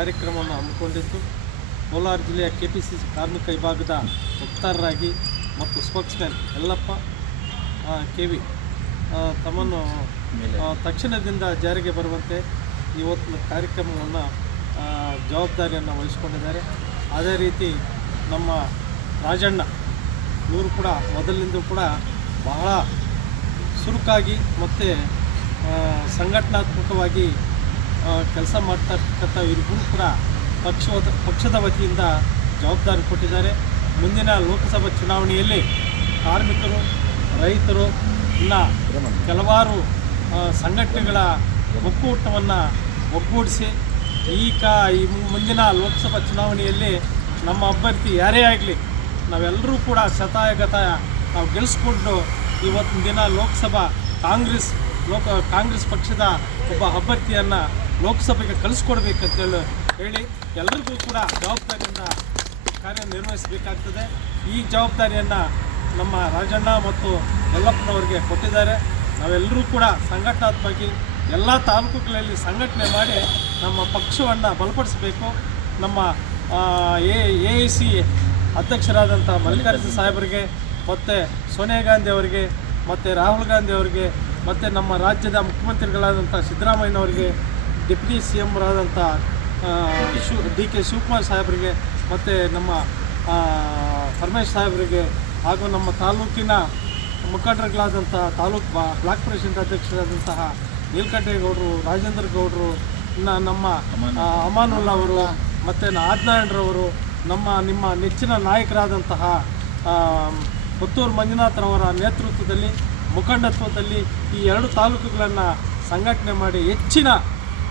ಕಾರ್ಯಕ್ರಮವನ್ನು ಹಮ್ಮಿಕೊಂಡಿದ್ದು, ಕೋಲಾರ ಜಿಲ್ಲೆಯ ಕೆ ಪಿ ಸಿ ಸಿ ಕಾರ್ಮಿಕ ವಿಭಾಗದ ವಕ್ತಾರರಾಗಿ ಮತ್ತು ಸ್ಪೋಕ್ಸ್ಮ್ಯಾನ್ ಯಲ್ಲಪ್ಪ ಕೆ ವಿ ತಮ್ಮನ್ನು ತಕ್ಷಣದಿಂದ ಜಾರಿಗೆ ಬರುವಂತೆ ಇವತ್ತಿನ ಕಾರ್ಯಕ್ರಮವನ್ನು ಜವಾಬ್ದಾರಿಯನ್ನು ವಹಿಸಿಕೊಂಡಿದ್ದಾರೆ. ಅದೇ ರೀತಿ ನಮ್ಮ ರಾಜಣ್ಣ, ಇವರು ಕೂಡ ಮೊದಲಿಂದ ಕೂಡ ಬಹಳ ಸುರುಕಾಗಿ ಮತ್ತು ಸಂಘಟನಾತ್ಮಕವಾಗಿ ಕೆಲಸ ಮಾಡ್ತಕ್ಕಂಥ ಇವರಿಬ್ಬರು ಕೂಡ ಪಕ್ಷದ ಪಕ್ಷದ ವತಿಯಿಂದ ಜವಾಬ್ದಾರಿ ಕೊಟ್ಟಿದ್ದಾರೆ. ಮುಂದಿನ ಲೋಕಸಭಾ ಚುನಾವಣೆಯಲ್ಲಿ ಕಾರ್ಮಿಕರು, ರೈತರು, ಇನ್ನು ಕೆಲವಾರು ಸಂಘಟನೆಗಳ ಒಕ್ಕೂಟವನ್ನು ಒಗ್ಗೂಡಿಸಿ ಈ ಕಾ, ಈ ಮುಂದಿನ ಲೋಕಸಭಾ ಚುನಾವಣೆಯಲ್ಲಿ ನಮ್ಮ ಅಭ್ಯರ್ಥಿ ಯಾರೇ ಆಗಲಿ ನಾವೆಲ್ಲರೂ ಕೂಡ ಶತಾಯಗತಾಯ ನಾವು ಗೆಲ್ಲಿಸ್ಕೊಂಡು ಇವತ್ತಿನ ದಿನ ಲೋಕಸಭಾ ಕಾಂಗ್ರೆಸ್ ಲೋಕ ಕಾಂಗ್ರೆಸ್ ಪಕ್ಷದ ಒಬ್ಬ ಅಭ್ಯರ್ಥಿಯನ್ನು ಲೋಕಸಭೆಗೆ ಕಳಿಸ್ಕೊಡ್ಬೇಕಂತೇಳಿ ಹೇಳಿ ಎಲ್ಲರಿಗೂ ಕೂಡ ಜವಾಬ್ದಾರಿಯಿಂದ ಕಾರ್ಯನಿರ್ವಹಿಸಬೇಕಾಗ್ತದೆ ಈ ಜವಾಬ್ದಾರಿಯನ್ನು ನಮ್ಮ ರಾಜಣ್ಣ ಮತ್ತು ಯಲ್ಲಪ್ಪನವರಿಗೆ ಕೊಟ್ಟಿದ್ದಾರೆ. ನಾವೆಲ್ಲರೂ ಕೂಡ ಸಂಘಟನಾತ್ಮಕವಾಗಿ ಎಲ್ಲ ತಾಲೂಕುಗಳಲ್ಲಿ ಸಂಘಟನೆ ಮಾಡಿ ನಮ್ಮ ಪಕ್ಷವನ್ನು ಬಲಪಡಿಸಬೇಕು. ನಮ್ಮ ಎ ಎ ಸಿ ಅಧ್ಯಕ್ಷರಾದಂಥ ಮಲ್ಲಿಕಾರ್ಜುನ ಸಾಹೇಬರಿಗೆ, ಮತ್ತು ಸೋನಿಯಾ ಗಾಂಧಿ ಅವರಿಗೆ, ಮತ್ತು ರಾಹುಲ್ ಗಾಂಧಿ ಅವರಿಗೆ ಮತ್ತು ನಮ್ಮ ರಾಜ್ಯದ ಮುಖ್ಯಮಂತ್ರಿಗಳಾದಂಥ ಸಿದ್ದರಾಮಯ್ಯನವರಿಗೆ ಡೆಪ್ಯೂಟಿ ಸಿ ಎಮ್ರಾದಂಥ ಶಿವ ಡಿ ಕೆ ಶಿವಕುಮಾರ್ ಸಾಹೇಬರಿಗೆ ಮತ್ತು ನಮ್ಮ ಪರಮೇಶ್ ಸಾಹೇಬರಿಗೆ ಹಾಗೂ ನಮ್ಮ ತಾಲೂಕಿನ ಮುಖಂಡರುಗಳಾದಂಥ ತಾಲೂಕು ಬ್ಲಾಕ್ ಪ್ರೆಸಿಡೆಂಟ್ ಅಧ್ಯಕ್ಷರಾದಂತಹ ನೀಲಕಂಠೇಗೌಡರು ರಾಜೇಂದ್ರ ಗೌಡರು ನಮ್ಮ ಅಮಾನುಲ್ಲಾ ಅವರು ಮತ್ತು ಆದ್ನಾರಾಯಣರವರು ನಮ್ಮ, ನಿಮ್ಮ ನೆಚ್ಚಿನ ನಾಯಕರಾದಂತಹ ಪುತ್ತೂರು ಮಂಜುನಾಥರವರ ನೇತೃತ್ವದಲ್ಲಿ, ಮುಖಂಡತ್ವದಲ್ಲಿ ಈ ಎರಡು ತಾಲೂಕುಗಳನ್ನು ಸಂಘಟನೆ ಮಾಡಿ ಹೆಚ್ಚಿನ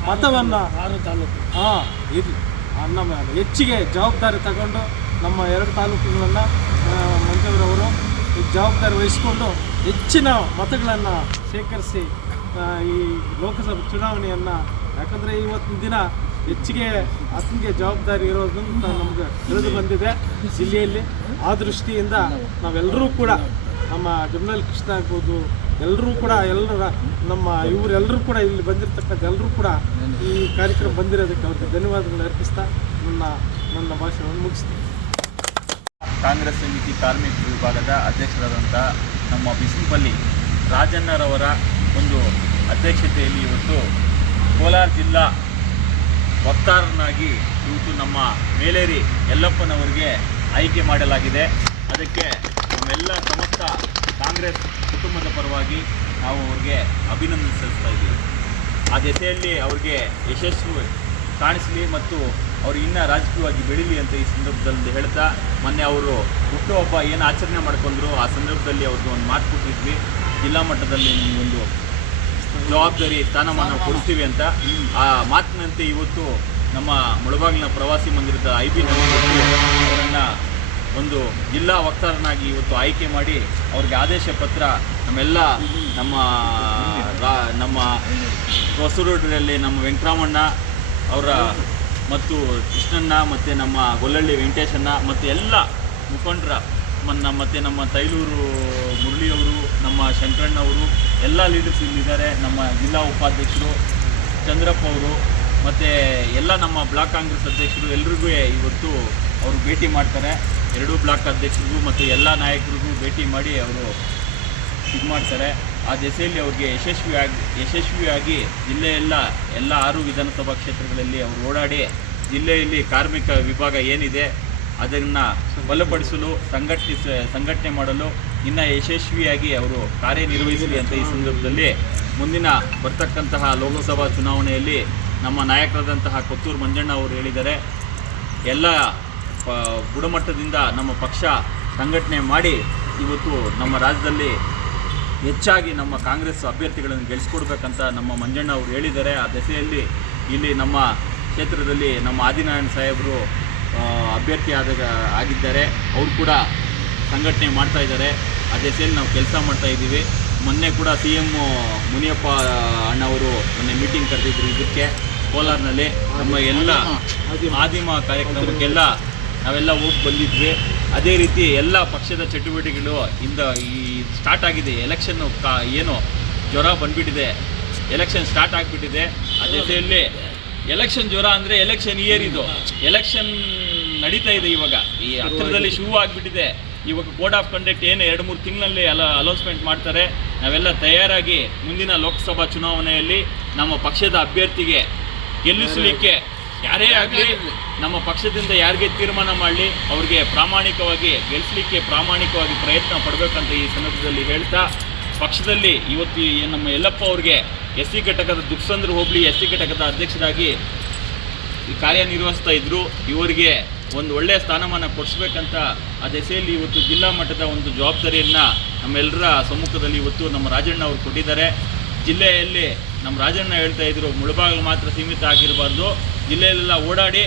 ಮತವನ್ನು ಆರು ತಾಲೂಕು. ಹಾಂ ಇರಲಿ. ನಮ್ಮ ಹೆಚ್ಚಿಗೆ ಜವಾಬ್ದಾರಿ ತಗೊಂಡು ನಮ್ಮ ಎರಡು ತಾಲೂಕುಗಳನ್ನು ಮಂಜೂರವರು ಈ ಜವಾಬ್ದಾರಿ ವಹಿಸಿಕೊಂಡು ಹೆಚ್ಚಿನ ಮತಗಳನ್ನು ಶೇಖರಿಸಿ ಈ ಲೋಕಸಭೆ ಚುನಾವಣೆಯನ್ನು ಯಾಕಂದರೆ ಇವತ್ತಿನ ದಿನ ಹೆಚ್ಚಿಗೆ ಆತನಿಗೆ ಜವಾಬ್ದಾರಿ ಇರೋದು ನಮ್ಗೆ ತಿಳಿದು ಬಂದಿದೆ ಜಿಲ್ಲೆಯಲ್ಲಿ. ಆ ದೃಷ್ಟಿಯಿಂದ ನಾವೆಲ್ಲರೂ ಕೂಡ ನಮ್ಮ ಜಮನಲ್ ಕೃಷ್ಣ ಆಗ್ಬೋದು ಎಲ್ಲರೂ ಕೂಡ ಎಲ್ಲರ ನಮ್ಮ ಇವರೆಲ್ಲರೂ ಕೂಡ ಇಲ್ಲಿ ಬಂದಿರತಕ್ಕಂಥ ಎಲ್ಲರೂ ಕೂಡ ಈ ಕಾರ್ಯಕ್ರಮ ಬಂದಿರೋದಕ್ಕೆ ಅವ್ರಿಗೆ ಧನ್ಯವಾದಗಳು ಅರ್ಪಿಸ್ತಾ ನನ್ನ ನನ್ನ ಭಾಷಣವನ್ನು ಮುಗಿಸ್ತೀನಿ. ಕಾಂಗ್ರೆಸ್ ಸಮಿತಿ ಕಾರ್ಮಿಕ ವಿಭಾಗದ ಅಧ್ಯಕ್ಷರಾದಂಥ ನಮ್ಮ ಬಿಸಿಂಪಲ್ಲಿ ರಾಜಣ್ಣರವರ ಒಂದು ಅಧ್ಯಕ್ಷತೆಯಲ್ಲಿ ಇವತ್ತು ಕೋಲಾರ ಜಿಲ್ಲಾ ವಕ್ತಾರನಾಗಿ ಇವತ್ತು ನಮ್ಮ ಮೇಲೇರಿ ಯಲ್ಲಪ್ಪನವರಿಗೆ ಆಯ್ಕೆ ಮಾಡಲಾಗಿದೆ. ಅದಕ್ಕೆ ನಮ್ಮೆಲ್ಲ ಸಮಸ್ತ ಕಾಂಗ್ರೆಸ್ ಕುಟುಂಬದ ಪರವಾಗಿ ನಾವು ಅವ್ರಿಗೆ ಅಭಿನಂದನೆ ಸಲ್ಲಿಸ್ತಾ ಇದ್ದೀವಿ. ಆ ಜೊತೆಯಲ್ಲಿ ಅವ್ರಿಗೆ ಯಶಸ್ಸು ಕಾಣಿಸಲಿ ಮತ್ತು ಅವರು ಇನ್ನೂ ರಾಜಕೀಯವಾಗಿ ಬೆಳೀಲಿ ಅಂತ ಈ ಸಂದರ್ಭದಲ್ಲಿ ಹೇಳ್ತಾ, ಮೊನ್ನೆ ಅವರು ಹುಟ್ಟುಹಬ್ಬ ಏನು ಆಚರಣೆ ಮಾಡ್ಕೊಂಡ್ರು, ಆ ಸಂದರ್ಭದಲ್ಲಿ ಅವ್ರಿಗೆ ಒಂದು ಮಾತು ಕೊಟ್ಟಿದ್ವಿ. ಜಿಲ್ಲಾ ಮಟ್ಟದಲ್ಲಿ ಒಂದು ಜವಾಬ್ದಾರಿ, ಸ್ಥಾನಮಾನ ಕೊಡ್ತೀವಿ ಅಂತ. ಆ ಮಾತಿನಂತೆ ಇವತ್ತು ನಮ್ಮ ಮುಳಬಾಗಿಲಿನ ಪ್ರವಾಸಿ ಮಂದಿರದ ಐ ಬಿ ಅವರನ್ನು ಒಂದು ಜಿಲ್ಲಾ ವಕ್ತಾರನಾಗಿ ಇವತ್ತು ಆಯ್ಕೆ ಮಾಡಿ ಅವ್ರಿಗೆ ಆದೇಶ ಪತ್ರ ನಮ್ಮೆಲ್ಲ ನಮ್ಮ ನಮ್ಮ ಹೊಸೂರಲ್ಲಿ ನಮ್ಮ ವೆಂಕಟರಾಮಣ್ಣ ಅವರ ಮತ್ತು ಕೃಷ್ಣಣ್ಣ ಮತ್ತು ನಮ್ಮ ಗೊಲ್ಲಳ್ಳಿ ವೆಂಕಟೇಶಣ್ಣ ಮತ್ತು ಎಲ್ಲ ಮುಖಂಡರ ಮತ್ತು ನಮ್ಮ ತೈಲೂರು ಮುರಳಿಯವರು, ನಮ್ಮ ಶಂಕರಣ್ಣ ಅವರು, ಎಲ್ಲ ಲೀಡರ್ಸ್ ಇಲ್ಲಿದ್ದಾರೆ. ನಮ್ಮ ಜಿಲ್ಲಾ ಉಪಾಧ್ಯಕ್ಷರು ಚಂದ್ರಪ್ಪ ಅವರು ಮತ್ತು ಎಲ್ಲ ನಮ್ಮ ಬ್ಲಾಕ್ ಕಾಂಗ್ರೆಸ್ ಅಧ್ಯಕ್ಷರು ಎಲ್ರಿಗೂ ಇವತ್ತು ಅವರು ಭೇಟಿ ಮಾಡ್ತಾರೆ. ಎರಡೂ ಬ್ಲಾಕ್ ಅಧ್ಯಕ್ಷರಿಗೂ ಮತ್ತು ಎಲ್ಲ ನಾಯಕರಿಗೂ ಭೇಟಿ ಮಾಡಿ ಅವರು ಇದು ಮಾಡ್ತಾರೆ. ಆ ದೆಸೆಯಲ್ಲಿ ಅವ್ರಿಗೆ ಯಶಸ್ವಿಯಾಗಿ ಯಶಸ್ವಿಯಾಗಿ ಜಿಲ್ಲೆಯೆಲ್ಲ, ಎಲ್ಲ ಆರು ವಿಧಾನಸಭಾ ಕ್ಷೇತ್ರಗಳಲ್ಲಿ ಅವರು ಓಡಾಡಿ ಜಿಲ್ಲೆಯಲ್ಲಿ ಕಾರ್ಮಿಕ ವಿಭಾಗ ಏನಿದೆ ಅದನ್ನು ಬಲಪಡಿಸಲು, ಸಂಘಟಿಸ, ಸಂಘಟನೆ ಮಾಡಲು ಇನ್ನು ಯಶಸ್ವಿಯಾಗಿ ಅವರು ಕಾರ್ಯನಿರ್ವಹಿಸಲಿ ಅಂತ ಈ ಸಂದರ್ಭದಲ್ಲಿ ಮುಂದಿನ ಬರ್ತಕ್ಕಂತಹ ಲೋಕಸಭಾ ಚುನಾವಣೆಯಲ್ಲಿ ನಮ್ಮ ನಾಯಕರಾದಂತಹ ಕೊತ್ತೂರು ಮಂಜಣ್ಣ ಅವರು ಹೇಳಿದ್ದಾರೆ. ಎಲ್ಲ ಗುಣಮಟ್ಟದಿಂದ ನಮ್ಮ ಪಕ್ಷ ಸಂಘಟನೆ ಮಾಡಿ ಇವತ್ತು ನಮ್ಮ ರಾಜ್ಯದಲ್ಲಿ ಹೆಚ್ಚಾಗಿ ನಮ್ಮ ಕಾಂಗ್ರೆಸ್ ಅಭ್ಯರ್ಥಿಗಳನ್ನು ಗೆಲ್ಲಿಸ್ಕೊಡ್ಬೇಕಂತ ನಮ್ಮ ಮಂಜಣ್ಣ ಅವರು ಹೇಳಿದ್ದಾರೆ. ಆ ದೆಸೆಯಲ್ಲಿ ಇಲ್ಲಿ ನಮ್ಮ ಕ್ಷೇತ್ರದಲ್ಲಿ ನಮ್ಮ ಆದಿನಾರಾಯಣ ಸಾಹೇಬರು ಅಭ್ಯರ್ಥಿ ಆದಾಗ ಆಗಿದ್ದಾರೆ. ಅವರು ಕೂಡ ಸಂಘಟನೆ ಮಾಡ್ತಾ ಇದ್ದಾರೆ. ಆ ದೆಸೆಯಲ್ಲಿ ನಾವು ಕೆಲಸ ಮಾಡ್ತಾ ಇದ್ದೀವಿ. ಮೊನ್ನೆ ಕೂಡ ಸಿ ಎಂ ಮುನಿಯಪ್ಪ ಅಣ್ಣವರು ಮೊನ್ನೆ ಮೀಟಿಂಗ್ ಕರೆದಿದ್ರು ಇದಕ್ಕೆ ಕೋಲಾರ್ನಲ್ಲಿ. ನಮ್ಮ ಎಲ್ಲ ಆದಿಮ ಕಾರ್ಯಕ್ರಮಕ್ಕೆಲ್ಲ ನಾವೆಲ್ಲ ಹೋಗಿ ಬಂದಿದ್ವಿ. ಅದೇ ರೀತಿ ಎಲ್ಲ ಪಕ್ಷದ ಚಟುವಟಿಕೆಗಳು ಇಂದ ಈ ಸ್ಟಾರ್ಟ್ ಆಗಿದೆ. ಎಲೆಕ್ಷನ್ ಕಾ ಏನು ಜ್ವರ ಬಂದ್ಬಿಟ್ಟಿದೆ. ಎಲೆಕ್ಷನ್ ಸ್ಟಾರ್ಟ್ ಆಗಿಬಿಟ್ಟಿದೆ. ಜೊತೆಯಲ್ಲಿ ಎಲೆಕ್ಷನ್ ಜ್ವರ ಅಂದರೆ ಎಲೆಕ್ಷನ್ ಇಯರ್ ಇದು. ಎಲೆಕ್ಷನ್ ನಡೀತಾ ಇದೆ ಇವಾಗ. ಈ ಹತ್ತಿರದಲ್ಲಿ ಶುರು ಆಗಿಬಿಟ್ಟಿದೆ. ಇವಾಗ ಕೋಡ್ ಆಫ್ ಕಂಡಕ್ಟ್ ಏನು ಎರಡು ಮೂರು ತಿಂಗಳಲ್ಲಿ ಅಲ ಅಲೌನ್ಸ್ಮೆಂಟ್ ಮಾಡ್ತಾರೆ. ನಾವೆಲ್ಲ ತಯಾರಾಗಿ ಮುಂದಿನ ಲೋಕಸಭಾ ಚುನಾವಣೆಯಲ್ಲಿ ನಮ್ಮ ಪಕ್ಷದ ಅಭ್ಯರ್ಥಿಗೆ ಗೆಲ್ಲಿಸಲಿಕ್ಕೆ ಯಾರೇ ಆಗಲಿ, ನಮ್ಮ ಪಕ್ಷದಿಂದ ಯಾರಿಗೆ ತೀರ್ಮಾನ ಮಾಡಲಿ, ಅವ್ರಿಗೆ ಪ್ರಾಮಾಣಿಕವಾಗಿ ಗೆಲ್ಲಿಸಲಿಕ್ಕೆ ಪ್ರಾಮಾಣಿಕವಾಗಿ ಪ್ರಯತ್ನ ಪಡಬೇಕಂತ ಈ ಸಂದರ್ಭದಲ್ಲಿ ಹೇಳ್ತಾ, ಪಕ್ಷದಲ್ಲಿ ಇವತ್ತು ನಮ್ಮ ಯಲ್ಲಪ್ಪ ಅವ್ರಿಗೆ ಎಸ್ ಸಿ ಘಟಕದ ದುಕ್ಸಂದ್ರ ಹೋಬಳಿ, ಎಸ್ ಸಿ ಘಟಕದ ಅಧ್ಯಕ್ಷರಾಗಿ ಕಾರ್ಯನಿರ್ವಹಿಸ್ತಾ ಇದ್ದರು ಇವರಿಗೆ ಒಂದು ಒಳ್ಳೆಯ ಸ್ಥಾನಮಾನ ಕೊಡಿಸ್ಬೇಕಂತ ಆ ದೆಸೆಯಲ್ಲಿ ಇವತ್ತು ಜಿಲ್ಲಾ ಮಟ್ಟದ ಒಂದು ಜವಾಬ್ದಾರಿಯನ್ನು ನಮ್ಮೆಲ್ಲರ ಸಮ್ಮುಖದಲ್ಲಿ ಇವತ್ತು ನಮ್ಮ ರಾಜಣ್ಣ ಅವರು ಕೊಟ್ಟಿದ್ದಾರೆ. ಜಿಲ್ಲೆಯಲ್ಲಿ ನಮ್ಮ ರಾಜಣ್ಣ ಹೇಳ್ತಾ ಇದ್ರು ಮುಳಬಾಗಿಲು ಮಾತ್ರ ಸೀಮಿತ ಆಗಿರಬಾರ್ದು. ಜಿಲ್ಲೆಯಲ್ಲೆಲ್ಲ ಓಡಾಡಿ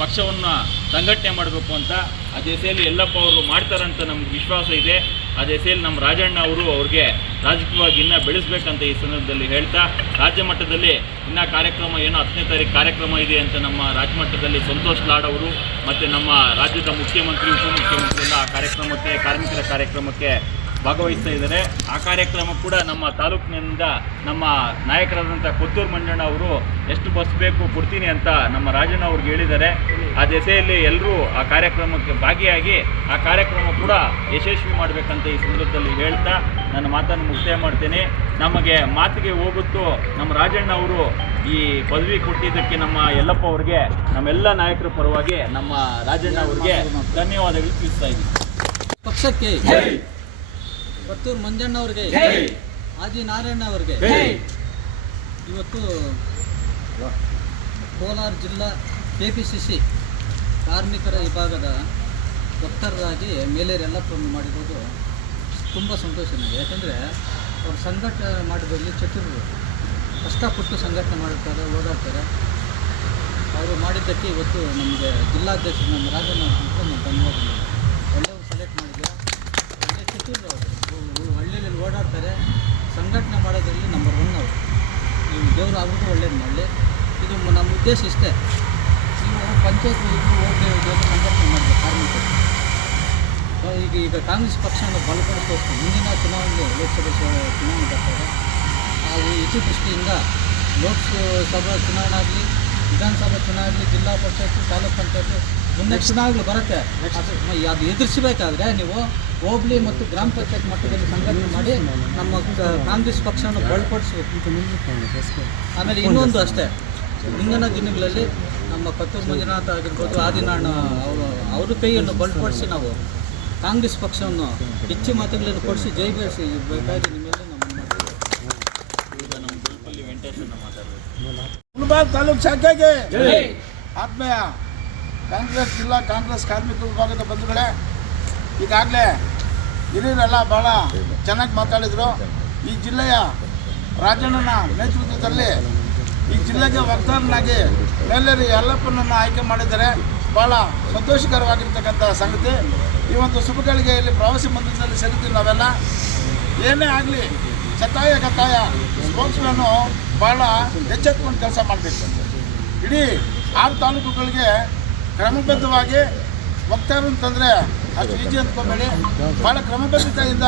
ಪಕ್ಷವನ್ನು ಸಂಘಟನೆ ಮಾಡಬೇಕು ಅಂತ ಆ ದೆಸೆಯಲ್ಲಿ ಯಲ್ಲಪ್ಪ ಅವರು ಮಾಡ್ತಾರಂತ ನಮ್ಗೆ ವಿಶ್ವಾಸ ಇದೆ. ಆ ದೆಸೆಯಲ್ಲಿ ನಮ್ಮ ರಾಜಣ್ಣ ಅವರು ಅವ್ರಿಗೆ ರಾಜಕೀಯವಾಗಿ ಇನ್ನೂ ಬೆಳೆಸ್ಬೇಕಂತ ಈ ಸಂದರ್ಭದಲ್ಲಿ ಹೇಳ್ತಾ, ರಾಜ್ಯ ಮಟ್ಟದಲ್ಲಿ ಇನ್ನೂ ಕಾರ್ಯಕ್ರಮ ಏನೋ ಹತ್ತನೇ ತಾರೀಕು ಕಾರ್ಯಕ್ರಮ ಇದೆ ಅಂತ ನಮ್ಮ ರಾಜ್ಯ ಮಟ್ಟದಲ್ಲಿ ಸಂತೋಷ್ ಲಾಡ್ ಅವರು ಮತ್ತು ನಮ್ಮ ರಾಜ್ಯದ ಮುಖ್ಯಮಂತ್ರಿ, ಉಪಮುಖ್ಯಮಂತ್ರಿ ಎಲ್ಲ ಕಾರ್ಯಕ್ರಮಕ್ಕೆ, ಕಾರ್ಮಿಕರ ಕಾರ್ಯಕ್ರಮಕ್ಕೆ ಭಾಗವಹಿಸ್ತಾ ಇದ್ದಾರೆ. ಆ ಕಾರ್ಯಕ್ರಮ ಕೂಡ ನಮ್ಮ ತಾಲೂಕಿನಿಂದ ನಮ್ಮ ನಾಯಕರಾದಂಥ ಕೊತ್ತೂರು ಮಂಜಣ್ಣ ಅವರು ಎಷ್ಟು ಬಸ್ ಬೇಕು ಕೊಡ್ತೀನಿ ಅಂತ ನಮ್ಮ ರಾಜಣ್ಣ ಅವ್ರಿಗೆ ಹೇಳಿದ್ದಾರೆ. ಆ ದೆಸೆಯಲ್ಲಿ ಎಲ್ಲರೂ ಆ ಕಾರ್ಯಕ್ರಮಕ್ಕೆ ಭಾಗಿಯಾಗಿ ಆ ಕಾರ್ಯಕ್ರಮ ಕೂಡ ಯಶಸ್ವಿ ಮಾಡಬೇಕಂತ ಈ ಸಂದರ್ಭದಲ್ಲಿ ಹೇಳ್ತಾ ನನ್ನ ಮಾತನ್ನು ಮುಕ್ತಾಯ ಮಾಡ್ತೇನೆ. ನಮಗೆ ಮಾತಿಗೆ ಹೋಗುತ್ತೋ ನಮ್ಮ ರಾಜಣ್ಣ ಅವರು ಈ ಪದವಿ ಕೊಟ್ಟಿದ್ದಕ್ಕೆ ನಮ್ಮ ಯಲ್ಲಪ್ಪ ಅವ್ರಿಗೆ ನಮ್ಮೆಲ್ಲ ನಾಯಕರ ಪರವಾಗಿ ನಮ್ಮ ರಾಜಣ್ಣ ಅವ್ರಿಗೆ ಧನ್ಯವಾದಗಳು ತಿಳಿಸ್ತಾ ಇದ್ದೀನಿ. ಪಕ್ಷಕ್ಕೆ ಕೊತ್ತೂರು ಮಂಜಣ್ಣ ಅವ್ರಿಗೆ. ಆದಿನಾರಾಯಣ ಅವ್ರಿಗೆ. ಇವತ್ತು ಕೋಲಾರ ಜಿಲ್ಲಾ ಕೆ ಪಿ ಸಿ ಸಿ ಕಾರ್ಮಿಕರ ವಿಭಾಗದ ವಕ್ತಾರರಾಗಿ ಮೇಲೇರೆಲ್ಲ ಮಾಡಿರೋದು ತುಂಬ ಸಂತೋಷ ನನಗೆ. ಯಾಕಂದರೆ ಅವ್ರು ಸಂಘಟನೆ ಮಾಡಿದಲ್ಲಿ ಚತುರರು. ಕಷ್ಟಪಟ್ಟು ಸಂಘಟನೆ ಮಾಡಿರ್ತಾರೆ ಓಡಾಡ್ತಾರೆ. ಅವರು ಮಾಡಿದ್ದಕ್ಕೆ ಇವತ್ತು ನಮಗೆ ಜಿಲ್ಲಾಧ್ಯಕ್ಷರು ನಮ್ಮ ರಾಜನ ಧನ್ಯವಾದಗಳು. ಒಳ್ಳೆಯವ್ರು ಸೆಲೆಕ್ಟ್ ಮಾಡಿದ್ದೀರಾ? ಒಳ್ಳೆ ಚತುರ್ರು ಅವರು. ಓಡಾಡ್ತಾರೆ. ಸಂಘಟನೆ ಮಾಡೋದ್ರಲ್ಲಿ ನಂಬರ್ ಒನ್ ಅವರು. ನೀವು ದೇವರು ಅವ್ರಿಗೂ ಒಳ್ಳೇದು ಮಾಡಲಿ. ಇದು ನಮ್ಮ ಉದ್ದೇಶ ಇಷ್ಟೇ. ನೀವು ಪಂಚಾಯತ್ ಹೋಗಿ ಸಂಘಟನೆ ಮಾಡಬೇಕು ಕಾರ್ಮಿಕರು. ಈಗ ಈಗ ಕಾಂಗ್ರೆಸ್ ಪಕ್ಷವನ್ನು ಬಲಪಡಿಸೋಸ್ಕರ ಮುಂದಿನ ಚುನಾವಣೆ ಲೋಕಸಭೆ ಚುನಾವಣೆ ಬರ್ತಾರೆ ಹಾಗೂ ಹಿತದೃಷ್ಟಿಯಿಂದ ಲೋಕಸಭಾ ಚುನಾವಣೆ ಆಗಲಿ ವಿಧಾನಸಭಾ ಚುನಾವಣೆ ಜಿಲ್ಲಾ ಪಂಚಾಯತ್ ತಾಲೂಕ್ ಪಂಚಾಯತ್ ಮುಂದೆ ಚುನಾವಣೆ ಬರುತ್ತೆ. ಅದು ಎದುರಿಸಬೇಕಾದ್ರೆ ನೀವು ಹೋಬಳಿ ಮತ್ತು ಗ್ರಾಮ ಪಂಚಾಯತ್ ಮಟ್ಟದಲ್ಲಿ ಸಂಘಟನೆ ಮಾಡಿ ನಮ್ಮ ಕಾಂಗ್ರೆಸ್ ಪಕ್ಷವನ್ನು ಬಲಪಡಿಸಬೇಕು. ಆಮೇಲೆ ಇನ್ನೊಂದು ಅಷ್ಟೇ. ಮುಂದಿನ ದಿನಗಳಲ್ಲಿ ನಮ್ಮ ಕತ್ತೂರು ಮಂಜುನಾಥ ಆಗಿರ್ಬೋದು ಆದಿನಾಣ ಅವರು ಅವ್ರ ಕೈಯನ್ನು ಬಲಪಡಿಸಿ ನಾವು ಕಾಂಗ್ರೆಸ್ ಪಕ್ಷವನ್ನು ಹೆಚ್ಚು ಮತಗಳನ್ನು ಕೊಡಿಸಿ ಜೈ ಬೇಕಾಗಿ ನಮ್ಮ ಈಗ ನಮ್ಮ ಗುಲ್ಪಲ್ಲಿ ವೆಂಕಟೇಶನ್ನ ಮುಳಬಾಗ್ ತಾಲೂಕು ಶಾಖೆಗೆ. ಆತ್ಮೀಯ ಕಾಂಗ್ರೆಸ್ ಜಿಲ್ಲಾ ಕಾಂಗ್ರೆಸ್ ಕಾರ್ಮಿಕ ವಿಭಾಗದ ಬಂಧುಗಳೇ ಈಗಾಗಲೇ ಹಿರಿಯರೆಲ್ಲ ಭಾಳ ಚೆನ್ನಾಗಿ ಮಾತಾಡಿದರು. ಈ ಜಿಲ್ಲೆಯ ರಾಜಣ್ಣನ ನೇತೃತ್ವದಲ್ಲಿ ಈ ಜಿಲ್ಲೆಗೆ ವಕ್ತಾರನಾಗಿ ಮೇಲೇರಿ ಯಲ್ಲಪ್ಪನನ್ನು ಆಯ್ಕೆ ಮಾಡಿದರೆ ಭಾಳ ಸಂತೋಷಕರವಾಗಿರ್ತಕ್ಕಂಥ ಸಂಗತಿ. ಈ ಒಂದು ಶುಭಗಳಿಗೆಯಲ್ಲಿ ಪ್ರವಾಸಿ ಮಂದಿರದಲ್ಲಿ ಸೇರಿದ್ದೀವಿ ನಾವೆಲ್ಲ. ಏನೇ ಆಗಲಿ ಚತಾಯ ಗತಾಯ ಸ್ಪೋಕ್ಸ್ಮನ್ನು ಭಾಳ ಎಚ್ಚೆತ್ಕೊಂಡು ಕೆಲಸ ಮಾಡಬೇಕು. ಇಡೀ ಆರು ತಾಲೂಕುಗಳಿಗೆ ಕ್ರಮಬದ್ಧವಾಗಿ ವಕ್ತಾರ ಅಂತಂದರೆ ಅಷ್ಟು ಈಜಿ ಅಂದ್ಕೋಬೇಡಿ. ಭಾಳ ಕ್ರಮಬದ್ಧತೆಯಿಂದ